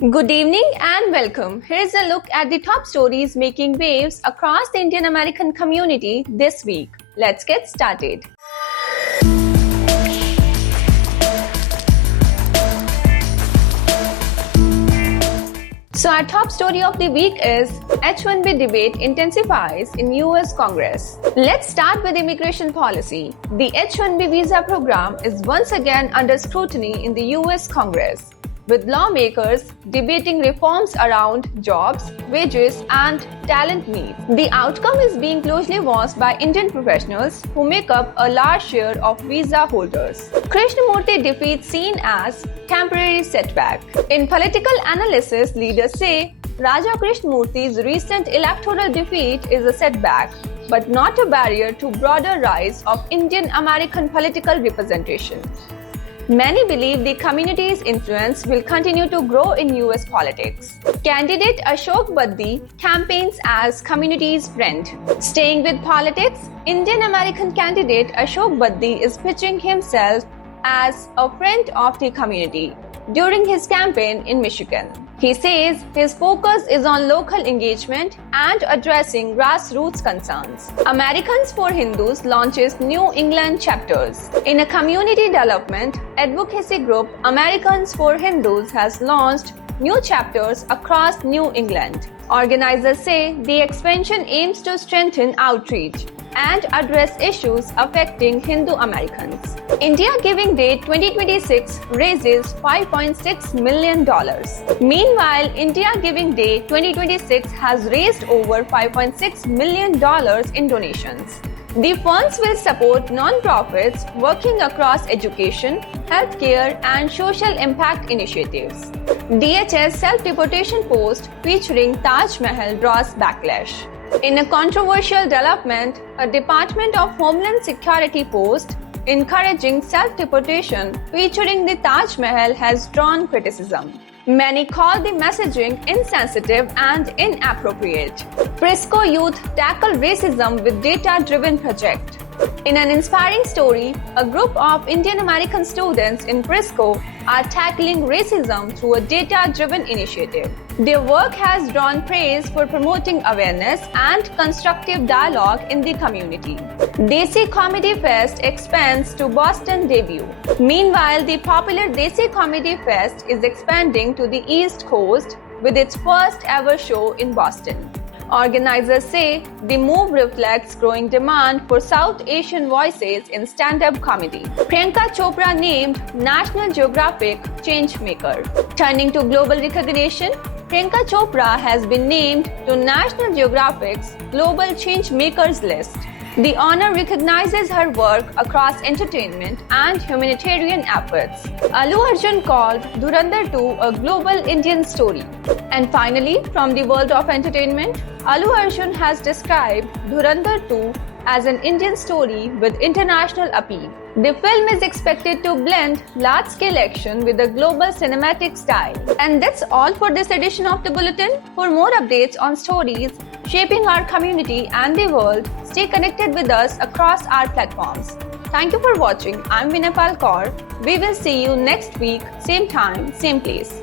Good evening and welcome. Here's a look at the top stories making waves across the Indian American community this week. Let's get started. So our top story of the week is H-1B debate intensifies in US Congress. Let's start with immigration policy. The H-1B visa program is once again under scrutiny in the US Congress, with lawmakers debating reforms around jobs, wages, and talent needs. The outcome is being closely watched by Indian professionals who make up a large share of visa holders. Krishnamurthy defeat seen as temporary setback. In political analysis, leaders say Raja Krishnamurthy's recent electoral defeat is a setback, but not a barrier to broader rise of Indian American political representation. Many believe the community's influence will continue to grow in US politics. Candidate Ashok Baddi campaigns as community's friend. Staying with politics, Indian American candidate Ashok Baddi is pitching himself as a friend of the community during his campaign in Michigan. He says his focus is on local engagement and addressing grassroots concerns. Americans for Hindus launches New England chapters. In a community development advocacy group, Americans for Hindus has launched new chapters across New England. Organizers say the expansion aims to strengthen outreach and address issues affecting Hindu Americans. India Giving Day 2026 raises $5.6 million. Meanwhile, India Giving Day 2026 has raised over $5.6 million in donations. The funds will support non-profits working across education, healthcare, and social impact initiatives. DHS self-deportation post featuring Taj Mahal draws backlash. In a controversial development, a Department of Homeland Security post encouraging self-deportation featuring the Taj Mahal has drawn criticism. Many call the messaging insensitive and inappropriate. Prisco youth tackle racism with data-driven project. In an inspiring story, a group of Indian American students in Prisco are tackling racism through a data-driven initiative. Their work has drawn praise for promoting awareness and constructive dialogue in the community. Desi Comedy Fest expands to Boston debut. Meanwhile, the popular Desi Comedy Fest is expanding to the East Coast with its first ever show in Boston. Organizers say the move reflects growing demand for South Asian voices in stand-up comedy. Priyanka Chopra named National Geographic Changemaker. Turning to global recognition, Priyanka Chopra has been named to National Geographic's Global Changemakers list. The honor recognizes her work across entertainment and humanitarian efforts. Allu Arjun called Dhurandhar 2 a global Indian story. And finally, from the world of entertainment, Allu Arjun has described Dhurandhar 2 as an Indian story with international appeal. The film is expected to blend large-scale action with a global cinematic style. And that's all for this edition of the Bulletin. For more updates on stories shaping our community and the world, stay connected with us across our platforms. Thank you for watching. I'm Vinaypal Kaur. We will see you next week, same time, same place.